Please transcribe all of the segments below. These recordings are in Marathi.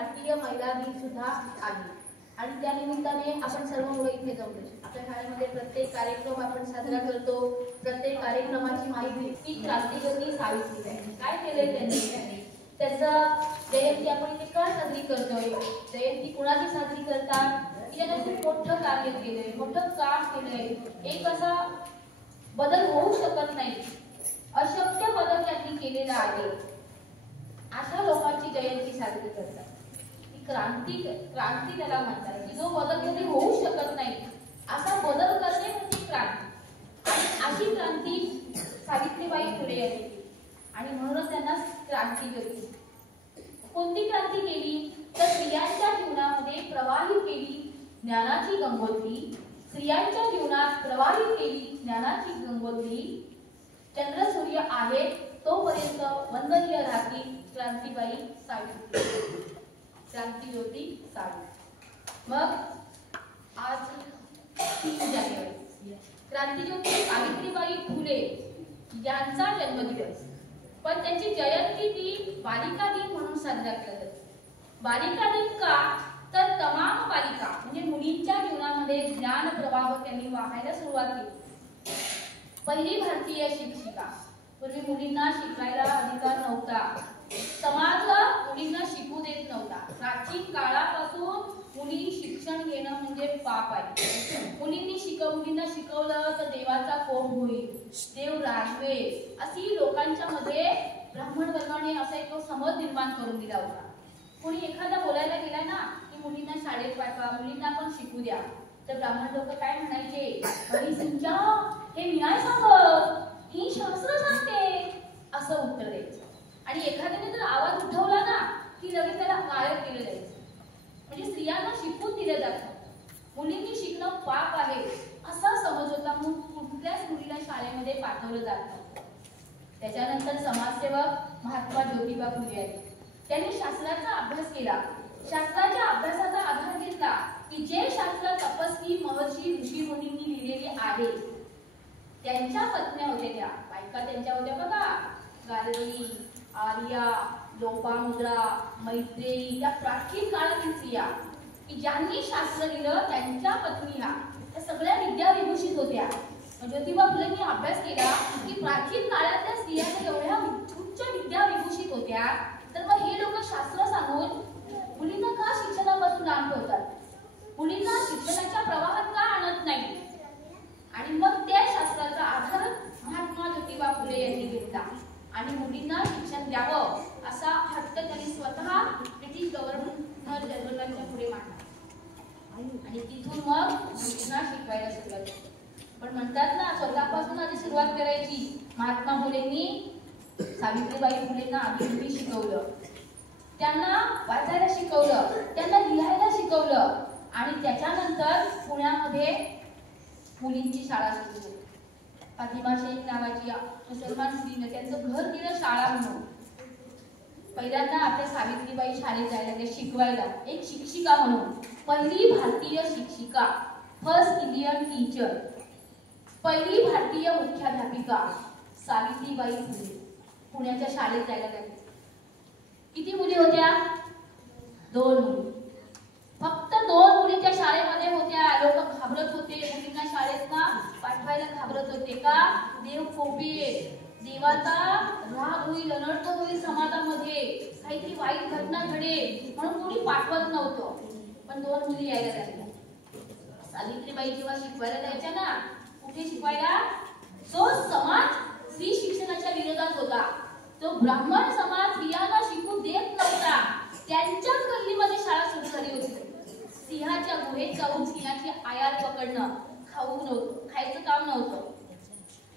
राष्ट्रीय महिला दिन सुद्धा आहे आणि त्या निमित्ताने आपण सर्व मुलं इथे जमलो. आपल्या शाळेमध्ये प्रत्येक कार्यक्रम आपण साजरा करतो. प्रत्येक कार्यक्रमाची माहिती की क्रांतिज्योती सावित्रीबाई काय केलंय त्यांनी, त्याचं जयंती आपण इथे का साजरी करतोय, जयंती कुणाची साजरी करतात की त्याने खूप मोठं कार्य केलंय, मोठं काम केलंय. एक असा बदल होऊ शकत नाही, अशक्य बदल त्यांनी केलेला आहे. अशा लोकांची जयंती साजरी करतात. क्रांती त्याला म्हणतात की जो बदल कधी होऊ शकत नाही असा बदल करणे म्हणजे क्रांती. आणि अशी क्रांती सावित्रीबाई फुले यांनी केली आणि म्हणूनच त्यांना क्रांतिज्योती. कोणती क्रांती केली तर स्त्रियांच्या जीवनामध्ये प्रवाहित केली ज्ञानाची गंगोत्री. स्त्रियांच्या जीवनात प्रवाहित केली ज्ञानाची गंगोत्री. चंद्र सूर्य आहे तोपर्यंत वंदनीय राहतील क्रांतीबाई सावित्री, क्रांतिज्योती सावित्री. मग आज 3 जानेवारी क्रांतिज्योती सावित्रीबाई फुले यांचा जन्मदिवस. पण त्यांची जयंती ती बालिका दिन म्हणून साजरा केला जातो. बालिका दिन का तर तमाम बालिका म्हणजे मुलींच्या जीवनामध्ये ज्ञान प्रवाह त्यांनी वाहायला सुरुवात केली. पहिली भारतीय शिक्षिका. पूर्वी मुलींना शिकायला अधिकार नव्हता, समाज मुलींना शिकू देत नव्हता. प्राचीन काळापासून मुली शिक्षण घेणं म्हणजे पाप आहे. मुलींना शिकवलं तर देवाचा कोप होईल, देव रागवेल, अशी लोकांच्या मध्ये ब्राह्मण वर्गाने असा एक समज निर्माण करून दिला होता. कोणी एखादा बोलायला गेला ना की मुलींना शाळेत पाठवा, मुलींना पण शिकू द्या, तर ब्राह्मण लोक काय म्हणायचे, अरे सिंचा हे न्याय सांगत, ही शास्त्र सांगते, असं उत्तर द्यायचं. आणि एखाद्याने जर आवाज उठवला ना की लगेच त्याला गायब केलं जायचं. म्हणजे स्त्रियांना शिकून दिलं जातं, मुलींनी शिकणं पाप आहे असा समज होता. मग कुठल्याच मुलीला शाळेमध्ये पाठवलं जात नव्हतं. त्याच्यानंतर समाजसेवक महात्मा ज्योतिबा फुले आले. त्यांनी शास्त्राचा अभ्यास केला. शास्त्राच्या अभ्यासाचा आधार घेतला की जे शास्त्र तपस्वी महर्षी ऋषी मुनींनी लिहिलेले आहे. त्यांच्या पत्न्या होत्या, त्या बायका त्यांच्या होत्या बघा, गार्गी, आर्या, लोपामुद्रा, मैत्रेयी, या प्राचीन काळातील स्त्रिया की ज्यांनी शास्त्र लिहिलं त्यांच्या पत्नी त्या सगळ्या विद्या विभूषित होत्या. ज्योतिबा फुलेंनी अभ्यास केला की प्राचीन काळातल्या स्त्रिया एवढ्या उच्च विद्या विभूषित होत्या, तर मग हे लोक शास्त्र सांगून मुलींना का शिक्षणापासून लांब ठेवतात, मुलींना शिक्षणाच्या प्रवाहात का आणत नाही. आणि मग त्या शास्त्राचा आधार महात्मा ज्योतिबा फुले यांनी घेतला आणि मुलींना शिक्षण द्यावं असा हट्ट त्यांनी स्वतः ब्रिटिश गव्हर्नर जनरलांच्या पुढे मांडला. आणि तिथून मग मुलींना शिकवायला सुरुवात केली. पण म्हणतात ना स्वतःपासून आधी सुरुवात करायची. महात्मा फुलेंनी सावित्रीबाई फुलेंना आधी शिकवलं, त्यांना वाचायला शिकवलं, त्यांना लिहायला शिकवलं आणि त्याच्यानंतर पुण्यामध्ये मुलींची शाळा सुरू झाली. फातिमा शेख नावाची मुसलमान मुलीने त्यांचं घर दिलं शाळा म्हणून. पहिल्यांदा आपल्या सावित्रीबाई शाळेत जायला लागल्या शिकवायला, एक शिक्षिका म्हणून. पहिली भारतीय शिक्षिका, फर्स्ट इंडियन टीचर, पहिली भारतीय मुख्याध्यापिका सावित्रीबाई फुले पुण्याच्या शाळेत जायला लागली. किती मुली होत्या? 2 मुली. फक्त 2 मुली त्या शाळेमध्ये होत्या. लोक घाबरत होते, मुलींना शाळेत ना पाठवायला घाबरत होते. का? देव कोपेल, देवाचा राग होईल, अनर्थ होईल समाजामध्ये, काहीतरी वाईट घटना घडेल म्हणून कोणी पाठवत नव्हतं. पण 2 मुली यायला लागल्या. सावित्रीबाई जेव्हा शिकवायला जायच्या ना, कुठे शिकवायला? जो समाज स्त्री शिक्षणाच्या विरोधात होता, तो ब्राह्मण समाज स्त्रियांना शिकू देत नव्हता, त्यांच्याच गल्लीमध्ये शाळा सुरू झाली होती. सिंहाच्या गुहेत जाऊन सिंहाची आयात पकडणं, खायचं काम नव्हतं.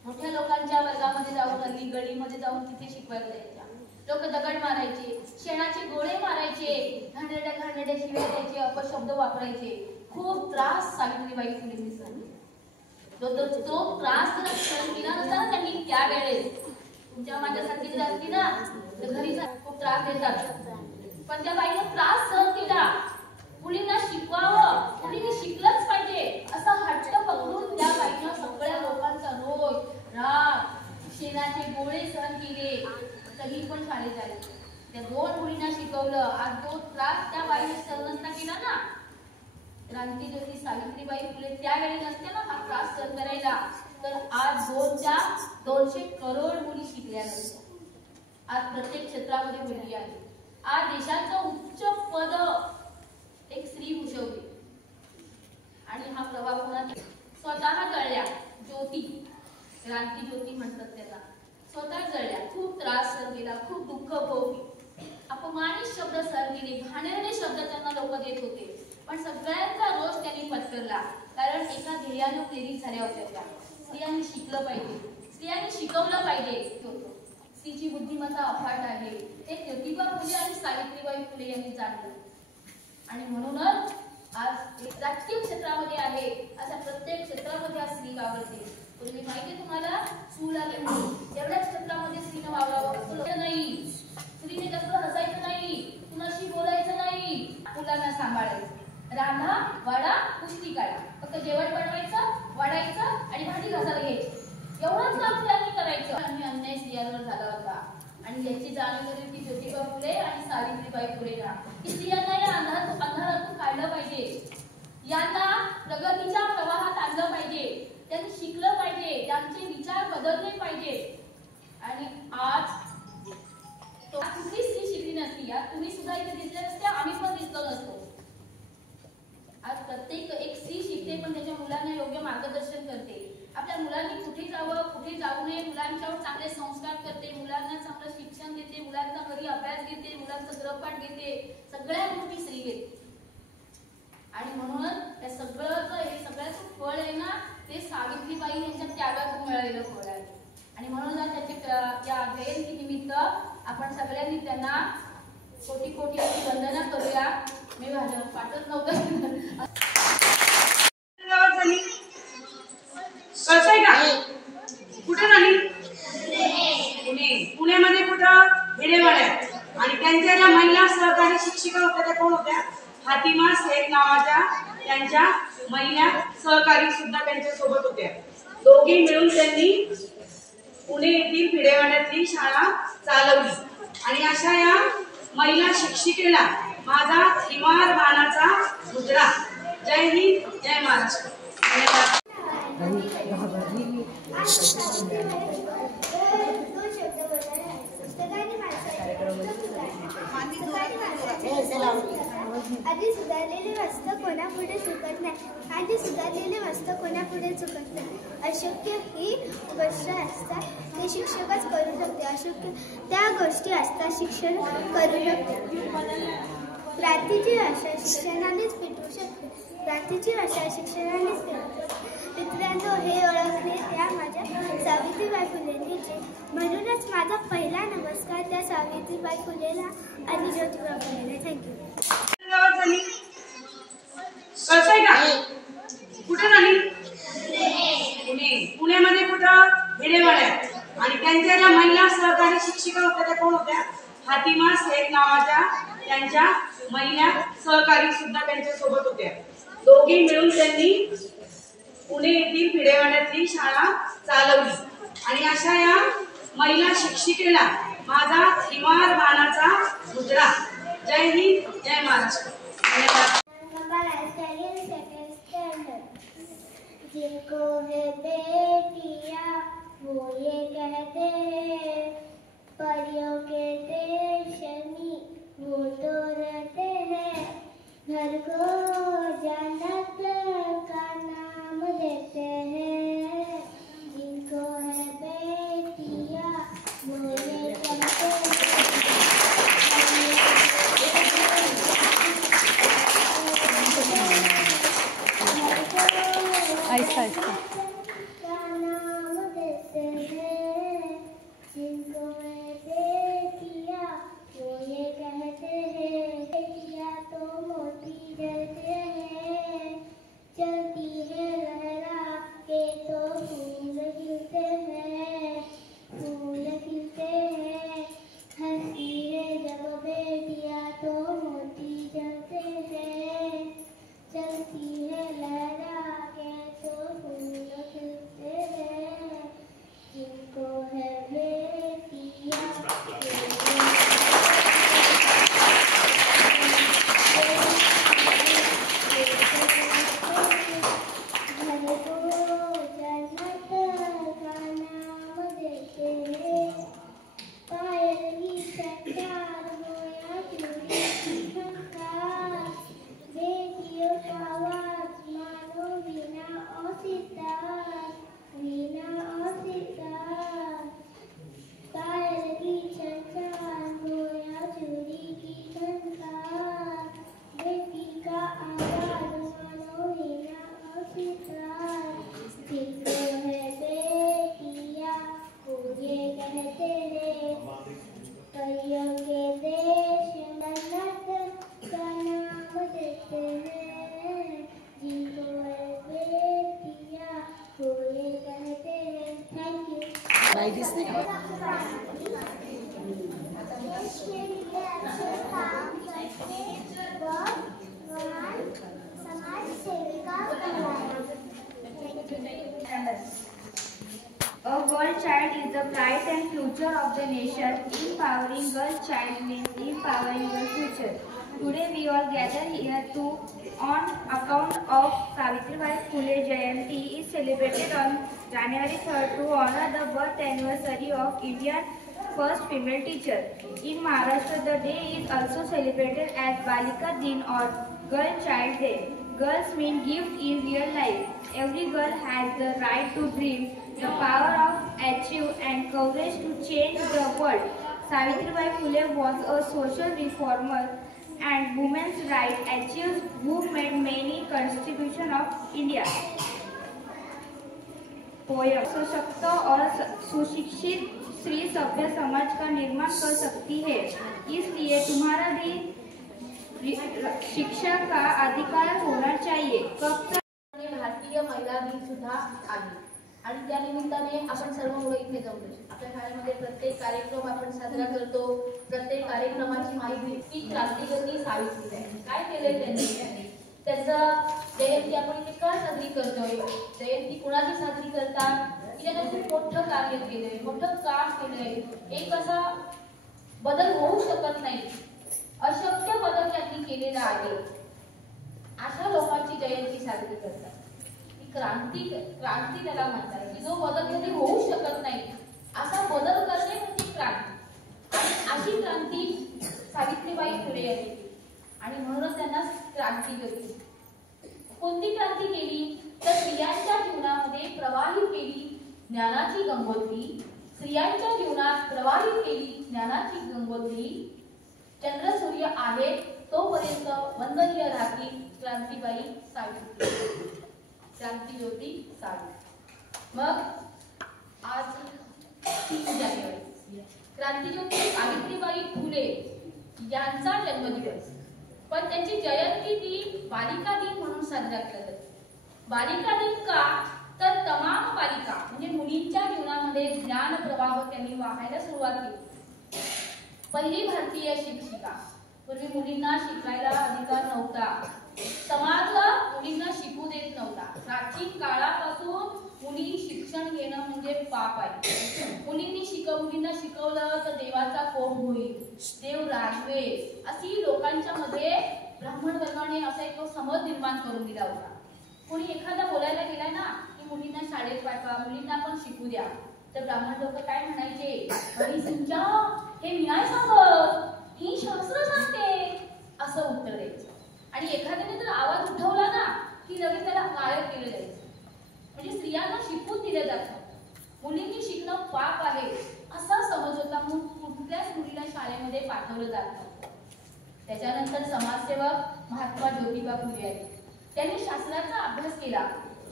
मोठ्या लोकांच्या वर्गामध्ये जाऊन गलीमध्ये जाऊन तिथे शिकवायला जायच्या. लोक दगड मारायचे, शेणाचे गोळे मारायचे, घाणेरड्या शिव्या द्यायचे, अपशब्द वापरायचे. खूप त्रास सावित्रीबाई फुलेंनी सहन केला. तो त्रास जर सहन केला नसता ना त्यांनी त्यावेळेस, तुमच्या माझ्यासाठी जर असती ना तर घरी खूप त्रास देतात, पण त्या बाईने त्रास सहन केला. मुलींना शिकवावं, मुलींनी शिकलंच पाहिजे असा हट्ट पकडून त्या बाईनं सगळ्या लोकांचा रोष, राग, शेणाचे गोळे सहन केले, तरी पण शाळेत आले. त्या 2 मुलींना शिकवलं. आज तो त्रास त्या नसत्या ना, क्रांतीज्योती सावित्रीबाई फुले त्यावेळी नसत्या ना हा त्रास सहन करायला, तर आज 200 करोड मुली शिकल्या नसत्या. आज प्रत्येक क्षेत्रामध्ये मुली आहे. आज देशाचं उच्च पद एक स्त्री भूषवली आणि हा प्रभाव कोणाचा? स्वतः जळल्या ज्योती, क्रांती ज्योती म्हणतात त्याला. स्वतः जळल्या, खूप त्रास सहन केला, खूप दुःख भोगली, अपमानित शब्द सहन केले, घाणेरडे शब्द त्यांना लोक देत होते, पण सगळ्यांचा रोष त्यांनी पत्करला. कारण एका ध्येयाने प्रेरित झाल्या होत्या त्या. स्त्रियांनी शिकलं पाहिजे, स्त्रियांनी शिकवलं पाहिजे होतं. स्त्रीची बुद्धिमत्ता अफाट आहे हे ज्योतिबा फुले आणि सावित्रीबाई फुले यांनी जाणलं. आणि म्हणूनच आज राजकीय क्षेत्रामध्ये आहे, अशा प्रत्येक क्षेत्रामध्ये आज स्त्री वावरते. पूर्वी माहिती तुम्हाला, चूल आली म्हणून एवढ्याच क्षेत्रामध्ये स्त्रीने वावरावं असं नाही. स्त्रीने जास्त हसायचं नाही, कुणाशी बोलायचं नाही, मुलांना सांभाळायचं, रांधा वाडा कुस्ती काढा, फक्त जेवण बनवायचं, वाढायचं आणि भांडी घासायला घ्यायची, एवढंच काम स्त्रियांनी करायचं. आणि अन्याय स्त्रियांवर झाला होता आणि याची जाणीव झाली होती ज्योतिबा फुले आणि सावित्रीबाई फुलेंना, की स्त्रियांना या अंधारातून काढलं पाहिजे, यांना प्रगतीच्या प्रवाहात आणलं पाहिजे, त्यांनी शिकलं पाहिजे, त्यांचे विचार बदलले पाहिजे. आणि आज कुठली स्त्री शिकली नसती, तुम्ही सुद्धा इथे दिसल्या नसत्या, आम्ही पण दिसलो नसतो. आज प्रत्येक एक स्त्री शिकते, पण त्याच्या मुलांना योग्य मार्गदर्शन करते. आपल्या मुलांनी कुठे जावं, कुठे जाऊ नये, मुलांच्यावर चांगले संस्कार करते, मुलांना चांगलं शिक्षण देते, मुलांचा घरी अभ्यास घेते, मुलांचा गृहपाठ घेते, सगळ्या गोष्टी स्त्री घेते. आणि म्हणूनच त्या सगळ्याचं फळ आहे ना, ते सावित्रीबाई यांच्या त्यागातून मिळालेलं फळ आहे. आणि म्हणून त्याच्या या जयंती निमित्त आपण सगळ्यांनी त्यांना कोटी कोटी वंदना करूया. मी माझ्या पाठच नव्हतं कळतंय का? कुठे झाली? पुण्यामध्ये कुठं? भिडेवाड्यात. आणि त्यांच्या ज्या महिला सहकारी शिक्षिका होत्या त्या कोण होत्या? फातिमा शेख नावाच्या त्यांच्या महिला सहकारी सुद्धा त्यांच्या सोबत होत्या. दोघी मिळून त्यांनी पुणे येथील भिडेवाड्यातली शाळा चालवली. आणि अशा या महिला शिक्षिकेला माझा हिमार मानाचा मुजरा. जय हिंद, जय महाराष्ट्र. धन्यवाद. आधी सुधारलेले वस्तू कोणापुढे चुकत नाही, आधी सुधारलेले वस्तू कोणापुढे चुकत नाही. अशक्य ही गोष्ट असतात ते शिक्षकच करू शकते, अशक्य त्या गोष्टी असतात शिक्षण करू शकते. क्रांतीची भाषा शिक्षणानेच पेटवू शकते, क्रांतीची भाषा शिक्षणानेच पेटवू शकते. मित्रांनो, हे ओळखले त्या माझ्या सावित्रीबाई फुलेंनी. म्हणूनच माझा पहिला नमस्कार त्या सावित्रीबाई फुलेला आणि ज्योतिबा फुलेला. थँक्यू. कळतंय का? कुठे झाली? पुण्यामध्ये कुठं? भिडेवाड्यात. आणि त्यांच्या ज्या महिला सहकारी शिक्षिका होत्या त्या कोण होत्या? फातिमा शेख नावाच्या त्यांच्या महिला सहकारी सुद्धा त्यांच्या सोबत होत्या. दोघी मिळून त्यांनी पुणे येथील भिडेवाड्यातली शाळा चालवली. आणि अशा या महिला शिक्षिकेला माझा हिमार मानाचा मुजरा. जय हिंद, जय महाराष्ट्र. धन्यवाद. जिनको है बेटियां वो ये कहते हैं, परियों के देश में वो तो रहते हैं, घर को जन्नत का नाम देते हैं. जिनको है बेटियां वो ये कहते हैं, ऐसा का नाम देते हैं. जिनको है बेटियां काही दिसते का? A girl child is the pride and future of the nation. Empowering girl child means empowering your future. Today we all gather here to, on account of Savitribai Phule Jayanti is celebrated on January 3rd to honor the birth anniversary of Indian first female teacher. In Maharashtra, the day is also celebrated as Balika Din or Girl Child Day. Girls mean gift in real life. Every girl has the right to dream, the power of achieve and courage to change the world. Savitribai Phule was a social reformer and women's rights activist who made many contributions of India. Poem सशक्त और सुशिक्षित स्त्री सभ्य समाज का निर्माण कर सकती है, इसलिए तुम्हारा भी शिक्षा का अधिकार होना चाहिए. कब तक भारतीय महिला दिन सुद्धा आली आणि त्या निमित्ताने आपण सर्व मुलं इथे जमलो. आपल्या शाळेमध्ये प्रत्येक कार्यक्रम आपण साजरा करतो. प्रत्येक कार्यक्रमाची माहिती की क्रांतिज्योती सावित्रीबाई काय केले त्यांनी, त्यांचा जयंती आपण इथे का साजरी करतोय, जयंती कुणाची साजरी करतात की त्यांनी खूप मोठं कार्य केलंय, मोठं काम केलंय. एक असा बदल होऊ शकत नाही, अशक्य बदल त्यांनी केलेला आहे. अशा लोकांची जयंती साजरी करतात. क्रांती त्याला म्हणतात की जो बदल कधी होऊ शकत नाही, असा बदल करणे म्हणजे क्रांती. आणि अशी क्रांती सावित्रीबाई फुले यांनी केली आणि म्हणूनच त्यांना क्रांतिज्योती. कोणती क्रांती केली तर स्त्रियांच्या जीवनामध्ये प्रवाहित केली ज्ञानाची गंगोत्री. स्त्रियांच्या जीवनात प्रवाहित केली ज्ञानाची गंगोत्री. चंद्र सूर्य आहे तोपर्यंत वंदनीय राहतील क्रांतीबाई सावित्री, क्रांतिज्योती सावित्री. मग आज 3 जानेवारी क्रांतिज्योती सावित्रीबाई फुले यांचा जन्मदिवस. पण त्यांची जयंती ती बालिका दिन म्हणून साजरा केला जाते. बालिका दिन का तर तमाम बालिका म्हणजे मुलींच्या जीवनामध्ये ज्ञान प्रवाह त्यांनी वाहायला सुरुवात केली. पहिली भारतीय शिक्षिका. पूर्वी मुलींना शिकायला अधिकार नव्हता, समाज मुलींना शिकू देत नव्हता. प्राचीन काळापासून मुली शिक्षण घेणं म्हणजे पाप आहे. मुलींना शिकवलं तर देवाचा कोप होईल, देव राजवेल, अशी लोकांच्या मध्ये ब्राह्मण वर्गाने असा एक समज निर्माण करून दिला होता. कोणी एखादा बोलायला गेलाय ना की मुलींना शाळेत पाठवा, मुलींना पण शिकू द्या, तर ब्राह्मण लोक काय म्हणायचे, अरे तुमच्या हे मी नाही सांगत, ही शास्त्र सांगते, असं उत्तर द्यायचं. आणि एखाद्याने जर आवाज उठवला ना की लगेच त्याला गायब केलं जायचं. म्हणजे स्त्रियांना शिकून दिलं जातं, मुलींनी शिकणं पाप आहे असा समज होता, म्हणून कुठल्याच मुलीला शाळेमध्ये पाठवलं जात नव्हतं. त्याच्यानंतर समाजसेवक महात्मा ज्योतिबा फुले आले. त्यांनी शास्त्राचा अभ्यास केला.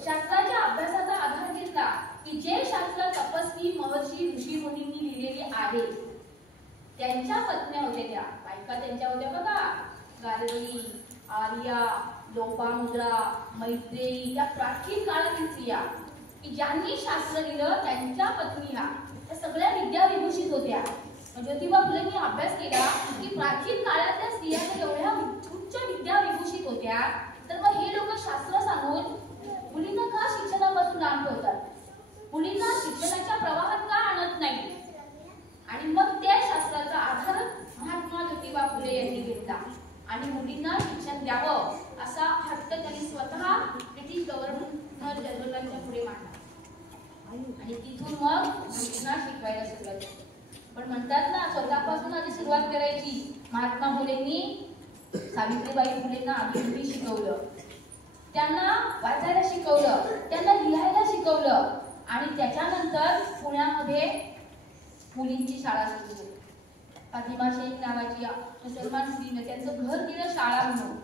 शास्त्राच्या अभ्यासाचा आधार घेतला की जे शास्त्र तपस्वी महर्षी ऋषी मुनींनी लिहिलेले आहे. त्यांच्या पत्न्या होत्या, त्या बायका त्यांच्या होत्या बघा, गार्गी, आर्या, लोपामुद्रा, मैत्रेयी, या प्राचीन काळातील स्त्रिया की ज्यांनी शास्त्र लिहिलं त्यांच्या पत्नी ह्या सगळ्या विद्याविभूषित होत्या. ज्योतिबा फुलेंनी अभ्यास केला की प्राचीन काळातल्या स्त्रिया एवढ्या उच्च विद्याविभूषित होत्या, तर मग हे लोक शास्त्र सांगून मुलींना का शिक्षणापासून लांब ठेवतात, मुलींना शिक्षणाच्या प्रवाहात का आणत नाही. आणि मग त्या शास्त्राचा आधार महात्मा ज्योतिबा फुले यांनी घेतला आणि मुलींना शिक्षण द्यावं असा हट्ट त्यांनी स्वतः ब्रिटिश गव्हर्नर जनरलांच्या पुढे मांडला. आणि तिथून मग मुलींना शिकवायला सुरुवात केली. पण म्हणतात ना, स्वतःपासून आधी सुरुवात करायची. महात्मा फुलेंनी सावित्रीबाई फुलेंना आधी शिकवलं, त्यांना वाचायला शिकवलं, त्यांना लिहायला शिकवलं आणि त्याच्यानंतर पुण्यामध्ये मुलींची शाळा सुरू झाली. फातिमा शेख नावाची मुसलमान स्त्रीने त्यांचं घर दिलं शाळा म्हणून.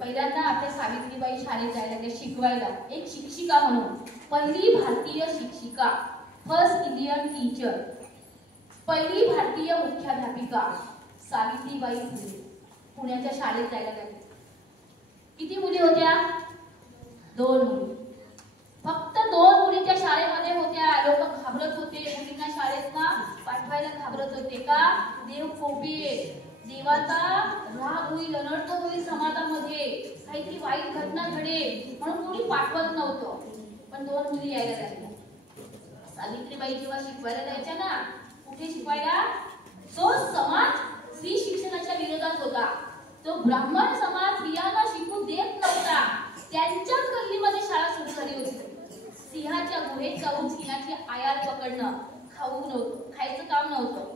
पहिल्यांदा आपल्या सावित्रीबाई शाळेत जायला लागल्या शिकवायला, एक शिक्षिका म्हणून. पहिली भारतीय शिक्षिका, फर्स्ट इंडियन टीचर, पहिली भारतीय मुख्याध्यापिका सावित्रीबाई फुले पुण्याच्या शाळेत जायला लागली. किती मुली होत्या? 2 मुली. फक्त 2 मुली त्या शाळेमध्ये होत्या. लोक घाबरत होते, मुलींना शाळेत ना पाठवायला घाबरत होते. का? देव कोपी आहे, देवाचा राग होईल, अनर्थ होईल, समाजामध्ये काहीतरी वाईट घटना घडेल म्हणून कोणी पाठवत नव्हतं. पण 2 मुली यायला लागल्या. सावित्रीबाई जेव्हा शिकवायला जायच्या ना, कुठे शिकवायला? तो समाज स्त्री शिक्षणाच्या विरोधात होता. तो ब्राह्मण समाज स्त्रियांना शिकू देत नव्हता. त्यांच्याच गल्लीमध्ये शाळा सुरू झाली होती. सिंहाच्या गुहेत जाऊन सिंहाची आयार पकडणं खायचं काम नव्हतं.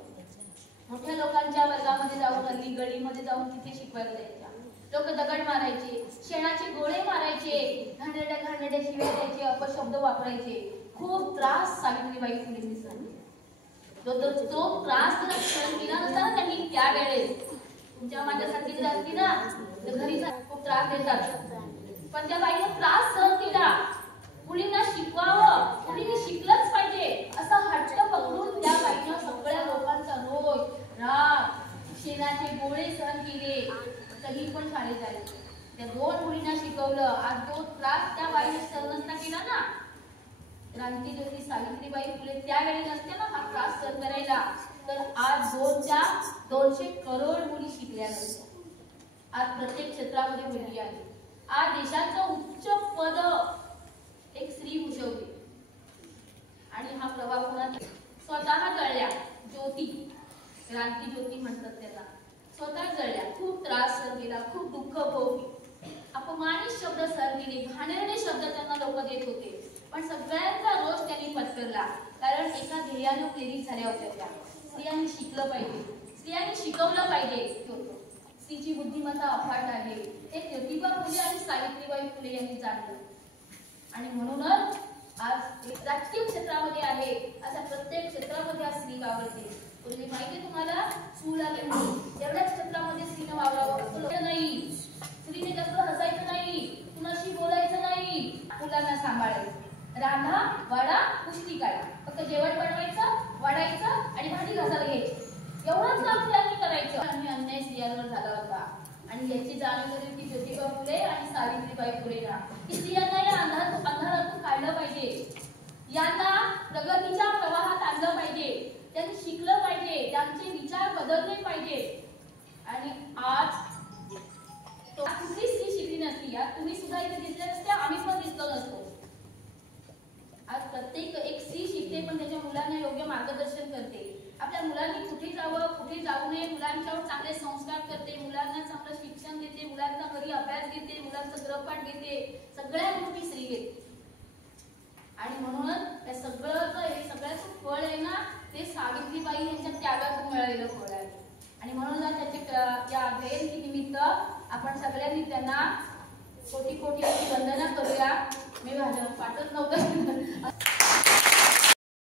मोठ्या लोकांच्या वर्गामध्ये जाऊन, हल्ली गळीमध्ये जाऊन तिथे शिकवायला जायच्या. लोक दगड मारायचे, शेणाचे गोळे मारायचे, घाणेरड्या शिव्या द्यायचे, अपशब्द वापरायचे. खूप त्रास सावित्रीबाई फुलेंनी सहन केला. तो त्रास जर सहन केला नसता ना त्यांनी त्यावेळेस, तुमच्या माझ्यासारखी जर असती ना तर घरी खूप त्रास देतात, पण त्या बाईने त्रास सहन केला. मुलींना शिकवावं, मुलींनी शिकलंच पाहिजे असा हट्ट पकडून त्या बाईनं सगळ्या लोकांचा रोष, राग, शेणाचे गोळे सहन केले, तरी पण शाळेत जायचे. त्या 2 मुलींना शिकवलं. आज तो त्रास त्या बाईने सहन नसता केला ना, क्रांतीज्योती सावित्रीबाई फुले त्यावेळी नसते ना हा त्रास सहन करायला, तर आज 200 करोड मुली शिकल्या नसत्या. आज प्रत्येक क्षेत्रामध्ये मुलगी आहे. आज देशाचं उच्च पद एक स्त्री भूषवली. आणि हा प्रभाव कोणाचा? स्वतः जळल्या ज्योती, क्रांती ज्योती म्हणतात त्याला. स्वतः जळल्या, खूप त्रास सहन केला, खूप दुःख भोगली, अपमानित शब्द सहन केले, घाणेरडे शब्द त्यांना लोक देत होते, पण सगळ्यांचा रोष त्यांनी पत्करला. कारण एका ध्येयाने प्रेरित झाल्या होत्या त्या. स्त्रियांनी शिकलं पाहिजे, स्त्रियांनी शिकवलं पाहिजे. स्त्रीची बुद्धिमत्ता अफाट आहे हे ज्योतिबा फुले आणि सावित्रीबाई फुले यांनी जाणलं. आणि म्हणूनच आज राजकीय क्षेत्रामध्ये आहे, अशा प्रत्येक क्षेत्रामध्ये आज स्त्री वावरते. पूर्वी माहिती तुम्हाला, चूल आले म्हणून एवढ्याच क्षेत्रामध्ये स्त्रीने वावरावं नाही. स्त्रीने जास्त हसायचं नाही, कुणाशी बोलायचं नाही, मुलांना सांभाळायचं, रांधा वाडा कुस्ती काढा, फक्त जेवण बनवायचं, वाढायचं आणि भांडी घासायला घ्यायची, एवढंच काम स्त्रियांनी करायचं. आणि अन्याय स्त्रियांवर झाला होता. आणि याची जाणीव झाली होती ज्योतिबा फुले आणि सावित्रीबाई फुलेंना, की स्त्रियांना या अंधारातून काढलं पाहिजे, यांना प्रगतीच्या प्रवाहात आणलं पाहिजे, त्यांनी शिकलं पाहिजे, त्यांचे विचार बदलले पाहिजे. आणि आज कुठली स्त्री शिकली नसती, आज तुम्ही सुद्धा इथे दिसल्या नसत्या, आम्ही पण दिसलो नसतो. आज प्रत्येक एक स्त्री शिकते, पण त्याच्या मुलांना योग्य मार्गदर्शन करते. आपल्या मुलांनी कुठे जावं, कुठे जाऊ नये, मुलांच्यावर चांगले संस्कार करते, मुलांना चांगलं शिक्षण देते, मुलांचा घरी अभ्यास घेते, मुलांचा गृहपाठ घेते, सगळ्या गोष्टी स्त्री घेते. आणि म्हणूनच हे सगळ्याचं फळ आहे ना, ते सावित्रीबाई यांच्या त्यागातून मिळालेलं फळ आहे. आणि म्हणूनच त्याच्या या जयंती निमित्त आपण सगळ्यांनी त्यांना कोटी कोटी वंदना करूया. मी पाठवत नव्हतं